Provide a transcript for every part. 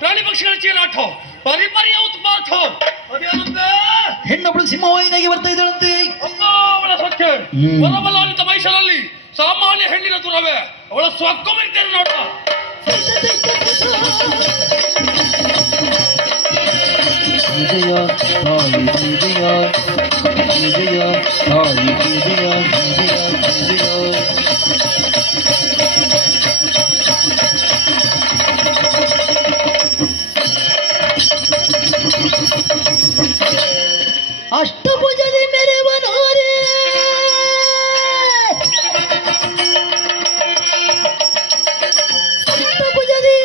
ಪ್ರಾಣಿ ಪಕ್ಷಿಗಳ ಚೀರಾಟ ಪರಿಪರಿಯ ಉತ್ಪಾತ ಅದೇನಂತೆ ಹೆಣ್ಣೊಬ್ಬಳು ಸಿಂಹವಾಹಿನಿಯಾಗಿ ಬರ್ತಾ ಇದ್ದಾಳಂತೆ. ಅಪ್ಪ ಅವಳ ಸೊಕ್ಕೆ ಬಲಬಲಾನ್ವಿತ ಮೈಸೂರಲ್ಲಿ ಸಾಮಾನ್ಯ ಹೆಣ್ಣಿನ ತುರವೇ ಅವಳ ಸ್ವಕ್ಕಮಿರ್ತೇನೆ ನೋಡ. ವಿಜಯ ತಾಯಿ ವಿಜಯ ವಿಜಯ ತಾಯಿ ವಿಜಯ ವಿಜಯ ವಿಜಯ. ಅಷ್ಟಭುಜದಿ ಮೆರೆವನೋರೇ ಅಷ್ಟಭುಜದಿ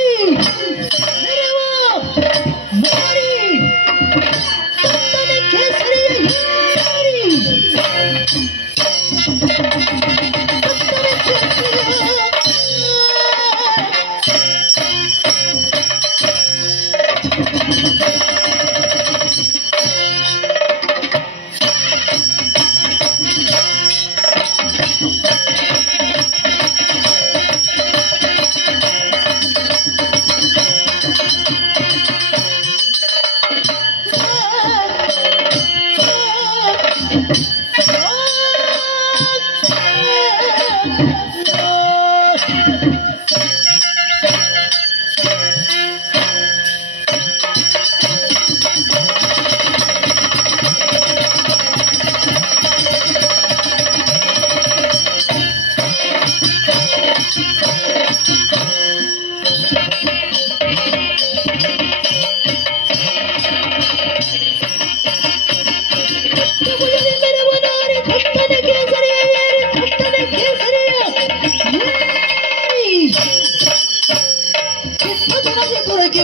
ಮೆರೆವ ಮಾರಿ ತತ್ತನೆ ಕೇಸರಿಯ ಮಾರಿ ತತ್ತನೆ ಕೇಸರಿಯ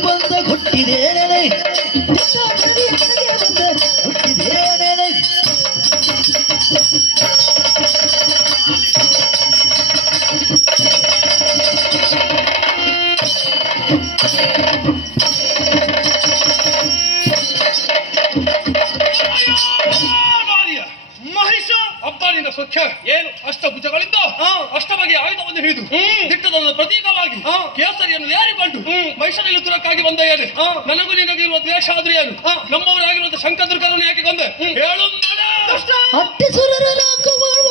ಬಂದ ಹುಟ್ಟಿದೇನೆ ಬಂದ ಹುಟ್ಟಿದೇನೆ. ಮಹಿಷ ಅಬ್ಬಾನಿಂದ ಸ್ವಚ್ಛ ಏನು ಅಷ್ಟಭುಜಗಳಿಂದ ಅಷ್ಟ ಬಗೆಯ ಆಯುಧವನ್ನು ಹಿಡಿದು ದಿಟ್ಟದ ಪ್ರತೀಕವಾಗಿ ಕೇಸರಿಯನ್ನು ಏರಿಕೊಂಡು ಮಹಿಷನಲ್ಲಿ ತುರಕ್ಕಾಗಿ ಬಂದ ಏನು ನನಗೂ ನಿನಗಿರುವ ದ್ವೇಷ ಆದ್ರೆ ಏನು ನಮ್ಮವರಾಗಿರುವಂತ ಶಂಕದುರ್ಗರನ್ನು ಯಾಕೆ ಕೊಂದೆ ಹೇಳು. ಅಟ್ಟಿಸುರರ ರಾಕುಮಾವ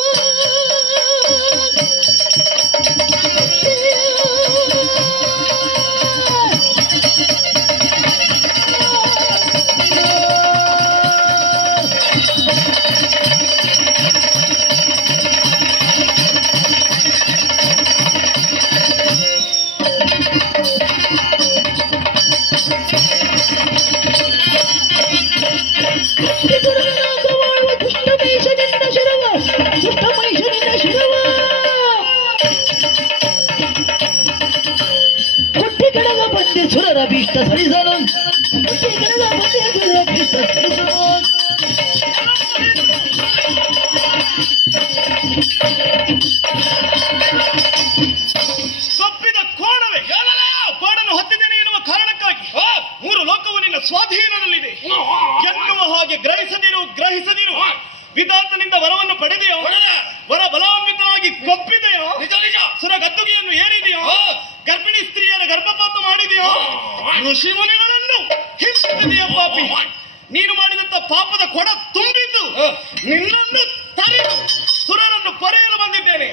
ಸುರರ ಭೀಷ್ಟ ಸರಿಸಲು ಭೀಷ್ಟ ಸರಿಸಲು ತಪ್ಪಿದ ಕೋಣವೇ ಕೋಡನ್ನು ಹೊತ್ತಿದ್ದೇನೆ ಎನ್ನುವ ಕಾರಣಕ್ಕಾಗಿ 3 ಲೋಕವು ನಿನ್ನ ಸ್ವಾಧೀನದಲ್ಲಿದೆ ಎನ್ನುವ ಹಾಗೆ ಗ್ರಹಿಸದಿರು ವಿಧಾತನಿಂದ ವರವನ್ನು ಪಡೆದೆಯೋ ವರ ಬಲಾನ್ವಿತನಾಗಿ ಕೊಪ್ಪಿದೆಯೋ ಸುರ ಗದ್ದುಗೆಯನ್ನು ಏರಿದೆಯೋ ಗರ್ಭಿಣಿ ಸ್ತ್ರೀಯರ ಗರ್ಭಪಾತ ಮಾಡಿದೆಯೋ ಋಷಿ ಮುನಿಗಳನ್ನು ಹಿಂಸಿಸಿದೆಯ ಪಾಪಿ. ನೀನು ಮಾಡಿದಂತ ಪಾಪದ ಕೊಡ ತುಂಬಿದ್ದು ನಿನ್ನನ್ನು ತರೆದು ಸುರರನ್ನು ಪೊರೆಯಲು ಬಂದಿದ್ದೇನೆ.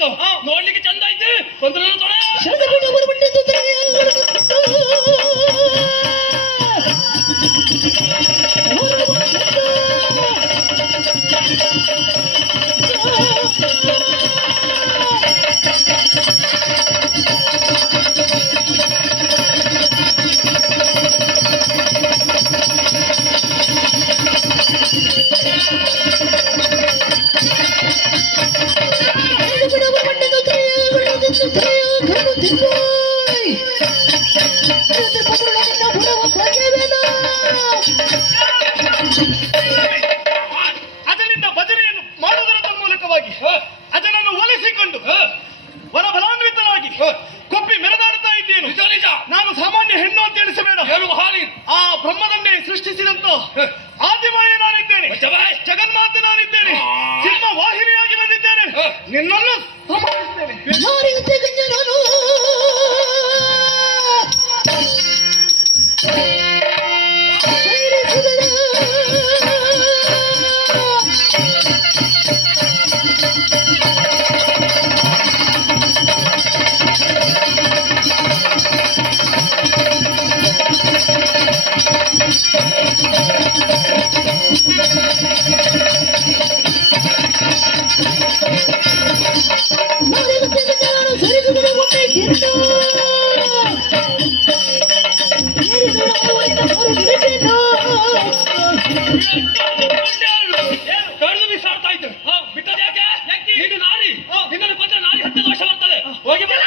ಬಂತು ನೋಡ್ಲಿಕ್ಕೆ ಚಂದ ಐತಿ ಒಂದು ನನ್ನ ತೊಡೆ ಶರದ ಬಿಡು ಬರಬಿಟ್ಟಿದ್ದು ಅಜನಿಂದ ಭಜನೆಯನ್ನು ಮಾಡುವುದರ ಮೂಲಕವಾಗಿ ಅಜನನ್ನು ಒಲಿಸಿಕೊಂಡು ವರಬಲಾನ್ವಿತನಾಗಿ ಕೊಪ್ಪಿ ಮೆರೆದಾಡುತ್ತಾ ಇದ್ದೇನು. ನಿಜ ನಿಜ ನಾನು ಸಾಮಾನ್ಯ ಹೆಣ್ಣು ಅಂತ ಎಣಿಸಬೇಡ. ಏನು ಮಹಾನಿ ಆ ಬ್ರಹ್ಮದನ್ನೇ ಸೃಷ್ಟಿಸಿದಂತ ಆದಿಮಾಯ ನಾನಿದ್ದೇನೆ, ಜಗನ್ಮಾತೆ ನಾನಿದ್ದೇನೆ, ಸಿಂಹ ವಾಹಿನಿಯಾಗಿ ಬಂದಿದ್ದೇನೆ. ನಿನ್ನನ್ನು ಸಂಹರಿಸ್ತೇನೆ. ಕಡಿದು ಬಿಸಾಡ್ತಾ ಇದ್ದು ಬಿಟ್ಟದ ಯಾಕೆ ನೀನು ನಾರಿ ನಿನ್ನನ್ನು ಕೊಂದ್ರೆ ನಾರಿ ಹತ್ಯೆ ದೋಷ ಬರ್ತದೆ ಹೋಗಿ ಬರ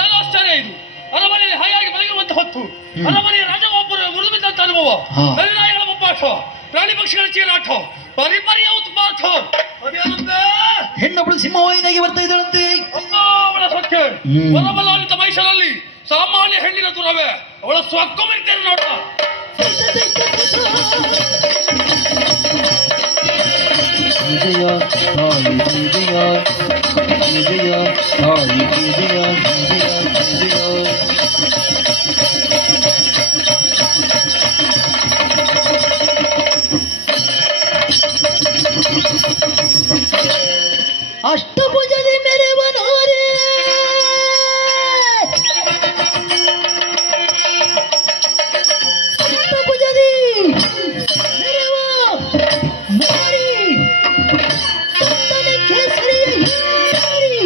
ಏನು ಆಶ್ಚರ್ಯ ಇದು. ಅರಮನೆಯಲ್ಲಿ ಹಾಯಾಗಿ ಮಲಗಿರುವಂತ ಹೊತ್ತು ಅರಮನೆಯ ರಾಜ ಒಬ್ಬರು ಮುರಿದು ಬಿದ್ದಂತ ಅನುಭವ, ನರಿನಾಯಿಗಳ ಬೊಬ್ಬಾಟ, ಪ್ರಾಣಿ ಪಕ್ಷಿಗಳ ಚೀರಾಟ, ಪರಿಪರಿಯ ಉತ್ಪಾತ. ಅದೇನಂತೆ ಹೆಣ್ಣೊಬ್ಬಳು ಸಿಂಹವಾಹಿನಿಯಾಗಿ ಬರ್ತಾ ಇದ್ದಾಳಂತೆ. ಅಪ್ಪ ಅವಳ ಸೊಕ್ಕೆ ಹೊರಬಲಾನಿತ ಮೈಸೂರಲ್ಲಿ ಸಾಮಾನ್ಯ ಹೆಣ್ಣಿನ ದುರವೇ ಅವಳ ಸ್ವಕ್ಕೊಮಿರ್ತೇನೆ ನೋಡ. ವಿಜಯ ಹಾಯಿ ವಿಜಯ ವಿಜಯ ಹಾಯಿ ವಿಜಯ ವಿಜಯ ಅಷ್ಟಭುಜದಿ ಮೆರೆವನೋರೇ ಅಷ್ಟಭುಜದಿ ಮೆರೆವ ಮಾರಿ ಸಂತನ ಕೇಸರಿಯ ಯಾರಿ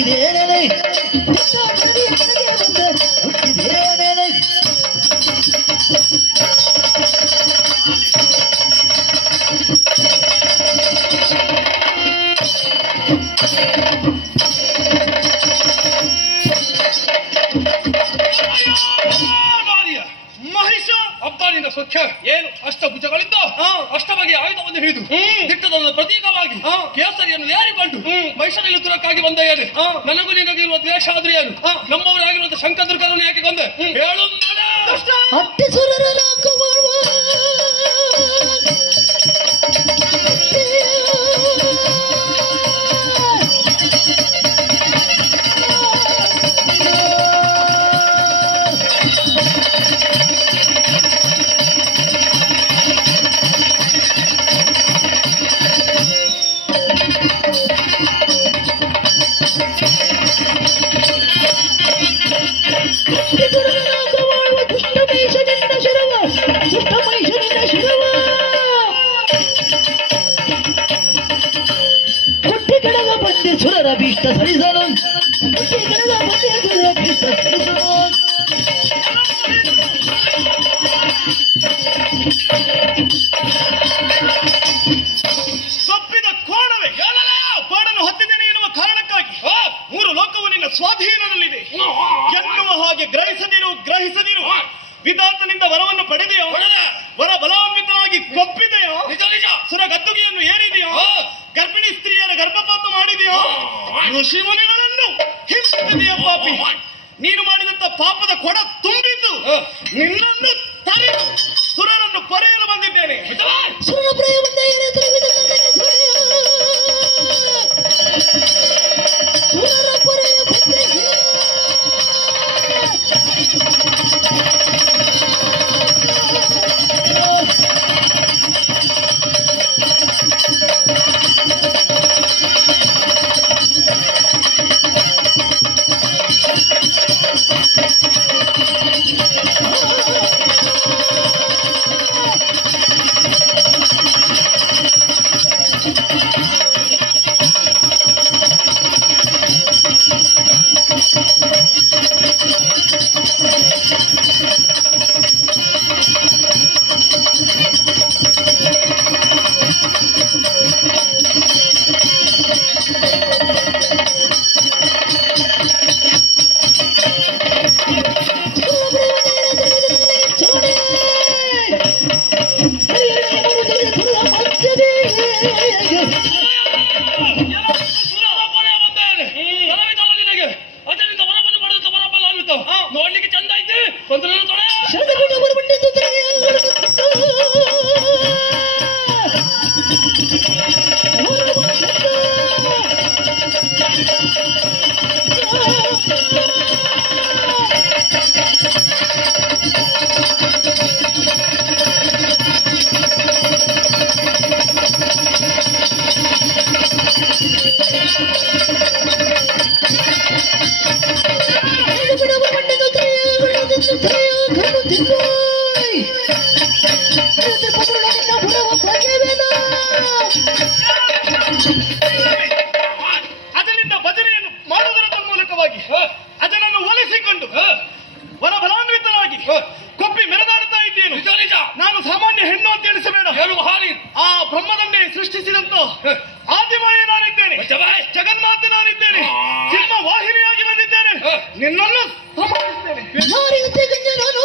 ಹುಟ್ಟಿದೇನೆ ಹುಟ್ಟಿದೇನೆ ನಾರಿಯ ಮಹಿಷ ಅಬ್ದಾನಿಂದ ಸ್ವಚ್ಛ ಏನು ಅಷ್ಟಭುಜಗಳಿಂದ ಅಷ್ಟ ಬಗೆಯ ಆಯುಧವನ್ನು ಹಿಡಿದು ದಿಟ್ಟದ ಪ್ರತೀಕವಾಗಿ ಕೇಸರಿಯನ್ನು ಏರಿಕೊಂಡು ಮೈಸೂರಲ್ಲಿ ತುರಕ್ಕಾಗಿ ಬಂದ ಏನು ನನಗೂ ನಿನಗೆ ಇರುವ ದ್ವೇಷ ಆದ್ರೆ ಏನು ನಮ್ಮವರಾಗಿರುವಂತ ಶಂಕದುರ್ಗರನ್ನು ಯಾಕೆ ಕೊಂದೆ ಹೇಳು ನಡ. ಅತ್ತೆ ಸುರರ ಲೋಕವಾಳ್ವ ಸುರರ ಭೀಷ್ಟ ಸರಿಸಲು ಸುರರ ಭೀಷ್ಟ ಸರಿಸಲು ತಪ್ಪಿದ ಕೋಣವೇ ಕೋಣನ್ನು ಹೊತ್ತಿದ್ದೇನೆ ಎನ್ನುವ ಕಾರಣಕ್ಕಾಗಿ ಮೂರು ಲೋಕವು ನಿನ್ನ ಸ್ವಾಧೀನದಲ್ಲಿದೆ ಎನ್ನುವ ಹಾಗೆ ಗ್ರಹಿಸದಿರು ವಿಧಾತನಿಂದ ವರವನ್ನು ಪಡೆದೆಯೋ ವರ ಬಲಾನ್ವಿತನಾಗಿ ಕೊಪ್ಪಿದೆಯೋ ನಿಜ ನಿಜ ಸುರ ಗದ್ದುಗೆಯನ್ನು ಏರಿದೆಯೋ ಗರ್ಭಿಣಿ ಸ್ತ್ರೀಯರ ಗರ್ಭಪಾತ ಮಾಡಿದೆಯೋ ಋಷಿ ಮುನಿಗಳನ್ನು ಹಿಂಸಿಸಿದೆಯ ಪಾಪಿ ನೀನು ಮಾಡಿದಂತ ಪಾಪದ ಕೊಡ ತುಂಬಿತು ನಿನ್ನನ್ನು ತರೆದು ಸುರರನ್ನು ಪರೆಯಲು ಬಂದಿದ್ದೇನೆ ಸುರನ ಪ್ರೇಮ ಬಂದ ಸುರರ ಪರೆಯ ನೋಡ್ಲಿಕ್ಕೆ ಚಂದ ಐತಿ ಒಂದು ತೊಡೆ ಅದರಿಂದ ಭಜನೆಯನ್ನು ಮಾಡುವುದರ ಮೂಲಕವಾಗಿ ಅದನ್ನು ಒಲಿಸಿಕೊಂಡು ವರ ಬಲಾನ್ವಿತನಾಗಿ ಕೊಪ್ಪಿ ಮೆರೆದಾಡುತ್ತಾ ಇದ್ದೇನು. ನಿಜ ನಿಜ ನಾನು ಸಾಮಾನ್ಯ ಹೆಣ್ಣು ಅಂತ ಎಣಿಸಬೇಡ. ಹೇಳುವ ಹಾನಿ ಆ ಬ್ರಹ್ಮದನ್ನೇ ಸೃಷ್ಟಿಸಿದಂತ ಆದಿಮಾಯ ನಾನಿದ್ದೇನೆ, ಜಗನ್ಮಾತೆ ನಾನಿದ್ದೇನೆ, ಸಿಂಹ ವಾಹಿನಿಯಾಗಿ ಬಂದಿದ್ದೇನೆ. ನಿನ್ನನ್ನು ಸಂಹರಿಸ್ತೇನೆ. ನಾನು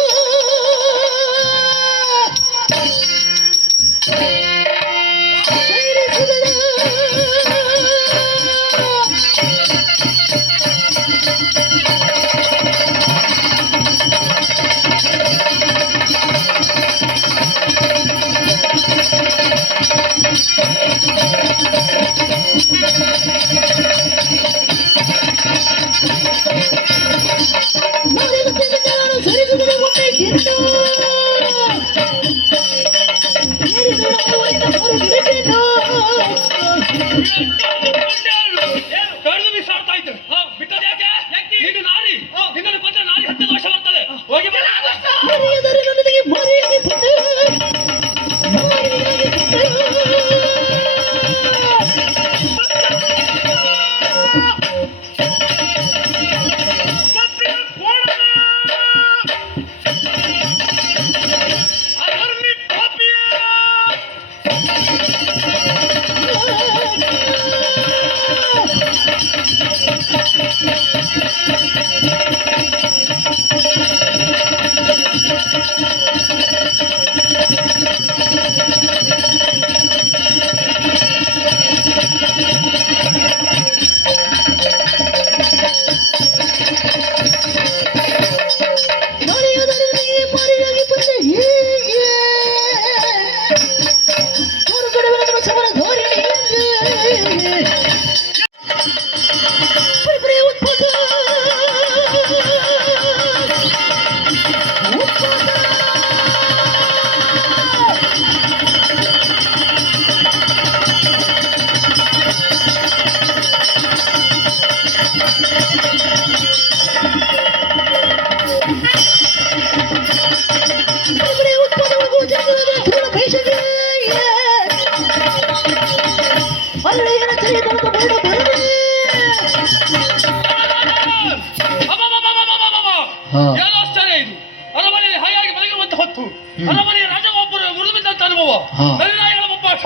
ಅನುಭವಿಸಿದಂತ ಅನುಭವ ಹಾ. ನರಿನಾಯಿಗಳ ಬೊಬ್ಬಾಟ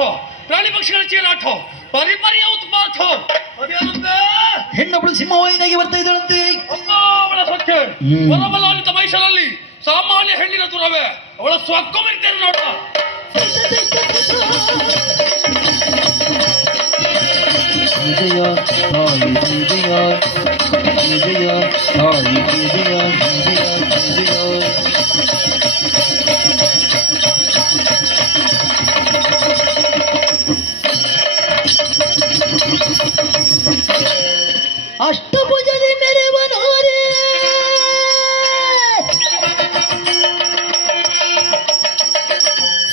ಪ್ರಾಣಿ ಪಕ್ಷಿಗಳ ಚೀರಾಟ ಪರಿಪರಿಯ ಉತ್ಪಾತ ಅದೇನಂತೆ ಹೆಣ್ಣೊಬ್ಳು ಸಿಂಹವಾಹಿನಿಯಾಗಿ ಬರ್ತಾ ಇದ್ದಾಳಂತೆ. ಅಮ್ಮ ಅವಳ ಸ್ವಚ್ಛ ಹ್ಮ್. ಹೊರಬಲಾನಿತ ಮೈಸೂರಲ್ಲಿ ಸಾಮಾನ್ಯ ಹೆಣ್ಣಿನ ತುರವೇ ಅವಳ ಸ್ವಕ್ಕ ಮರಿತೇನೆ ನೋಡ ವಿಜಯ ತಾಯಿ ವಿಜಯ ವಿಜಯ ತಾಯಿ ವಿಜಯ ವಿಜಯ ವಿಜಯ. ಅಷ್ಟಭುಜದಿ ಮೆರೆವನೋರೇ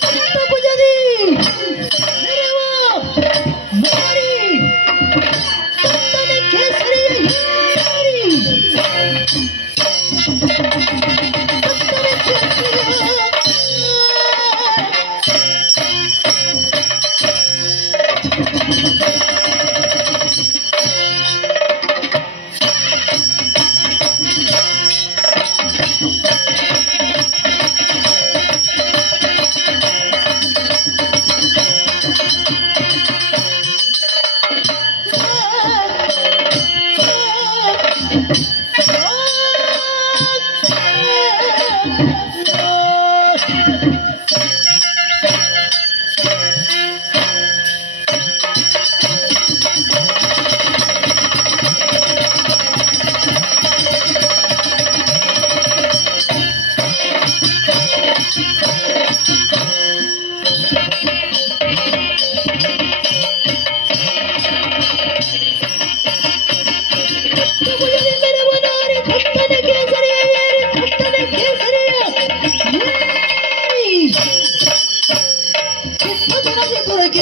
ಅಷ್ಟಭುಜದಿ ಮೆರೆವ ಮಾರಿ ಸತ್ತನೆ ಕೇಸರಿಯ ಹೀರಿ ಸತ್ತನೆ ಕೇಸರಿಯ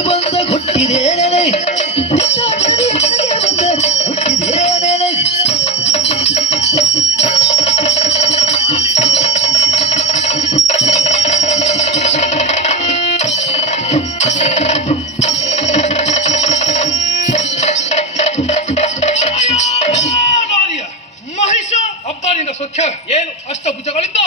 ಬಂದ ಹುಟ್ಟಿದೇನೆ ಬಂದ ಹುಟ್ಟಿದೇನೆ. ಮಹಿಷ ಅಬ್ಬಾನಿಂದ ಸ್ವಚ್ಛ ಏನು ಅಷ್ಟಭುಜಗಳಿಂದ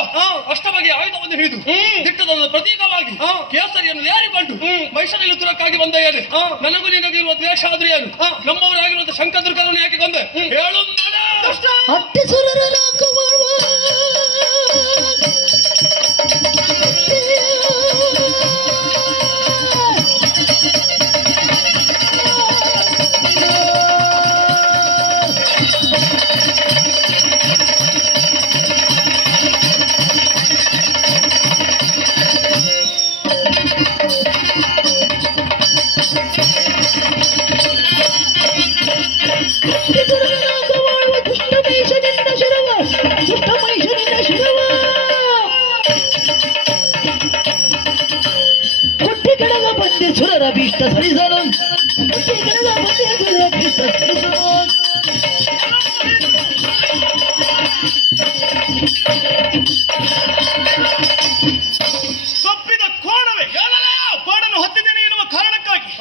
ಅಷ್ಟ ಬಗೆಯ ಆಯುಧವನ್ನು ಹಿಡಿದು ದಿಟ್ಟದ ಪ್ರತೀಕವಾಗಿ ಕೇಸರಿಯನ್ನು ಏರಿಕೊಂಡು ಮೈಸೂರಲ್ಲಿ ತುರಕ್ಕಾಗಿ ಬಂದ ಏನು ನನಗೂ ನಿನಗೂ ಇರುವ ದ್ವೇಷ ಆದ್ರೆ ಏನು ನಮ್ಮವರಾಗಿರುವಂತ ಶಂಕದುರ್ಗರನ್ನು ಯಾಕೆ ಬಂದೆ ಹೇಳು ಅಟ್ಟಿ ಸುರರ ಲೋಕವಾಳ್ವ ಸುರರ ಭೀಷ್ಟ ಸರಿಸಲು ಸುರರ ಭೀಷ್ಟ ಸರಿಸಲು ತಪ್ಪಿದ ಕೋಣವೇ ಕೋಣನ್ನು ಹೊತ್ತಿದ್ದೇನೆ ಎನ್ನುವ ಕಾರಣಕ್ಕಾಗಿ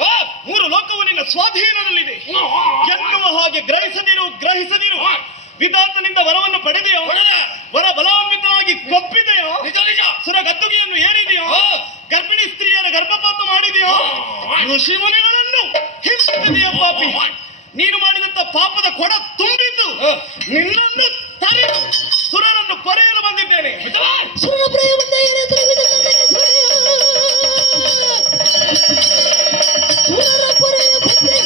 ಮೂರು ಲೋಕವು ನಿನ್ನ ಸ್ವಾಧೀನದಲ್ಲಿದೆ ಎನ್ನುವ ಹಾಗೆ ಗ್ರಹಿಸದಿರು ವಿಧಾತನಿಂದ ವರವನ್ನು ಪಡೆದೆಯೋ ವರ ಬಲಾನ್ವಿತನಾಗಿ ಕೊಪ್ಪಿದೆಯೋ ಸುರ ಗದ್ದುಗೆಯನ್ನು ಏರಿದೆಯೋ ಗರ್ಭಿಣಿ ಸ್ತ್ರೀಯರ ಗರ್ಭಪಾತ ಮಾಡಿದೆಯೋ ಋಷಿ ಮುನಿಗಳನ್ನು ಹಿಂಸಿಸಿದೆಯ ಪಾಪಿ ನೀನು ಮಾಡಿದಂತ ಪಾಪದ ಕೊಡ ತುಂಬಿದ್ದು ನಿನ್ನನ್ನು ತರಿದು ಸುರರನ್ನು ಕೊರೆಯಲು ಬಂದಿದ್ದೇನೆ. ಸುರನ ಪ್ರಿಯ ಬಂದ ಸುರರ ಪೊರೆಯ ಬಂದೆ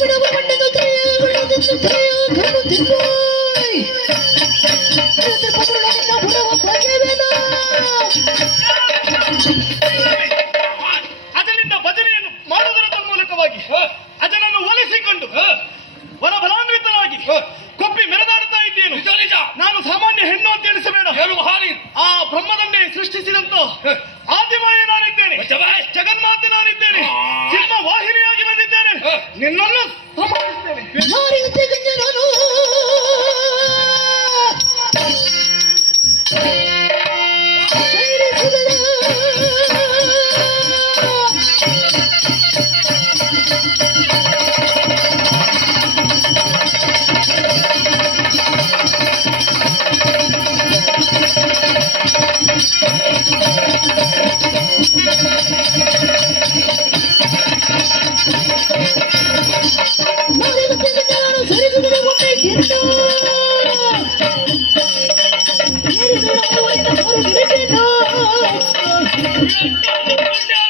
ಬಿಡುವ ಮಣ್ಣನ್ನು ತೆರೆಯುವುದನ್ನು ಕಣ್ಣು ತಿನ್ನೋಯ್. ಪುತ್ರನಿಂದ ಬಿಡುವ ಪ್ರಜ್ಞೆವೇನ. ಅದರಿಂದ ಭಜನೆಯನ್ನು ಮಾಡುವುದರ ಮೂಲಕವಾಗಿ ಅದನ್ನು ಒಲಿಸಿಕೊಂಡು ವರಬಲಾನ್ವಿತನಾಗಿ ಕೊಪ್ಪಿ ಮೆರೆದಾಡುತ್ತಾ ಇದ್ದೇನು. ನಿಜ ನಿಜ. ನಾನು ಸಾಮಾನ್ಯ ಹೆಣ್ಣು ಅಂತ ಎಣಿಸಬೇಡ. ಏನು ಮಹಾನಿ ಆ ಬ್ರಹ್ಮದನ್ನೇ ಸೃಷ್ಟಿಸಿದಂತ ಆದಿಮಾಯ ನಾನಿದ್ದೇನೆ, ಜಗನ್ಮಾತೆ ನಾನಿದ್ದೇನೆ, ಸಿಂಹ ವಾಹಿನಿಯಾಗಿ ಬಂದಿದ್ದೇನೆ. ನಿನ್ನನ್ನು ಸಂಹರಿಸ್ತೇನೆ. ಯಾರಿಗೆ ಗಂಜ ನಾನು ಪುಣ್ಯ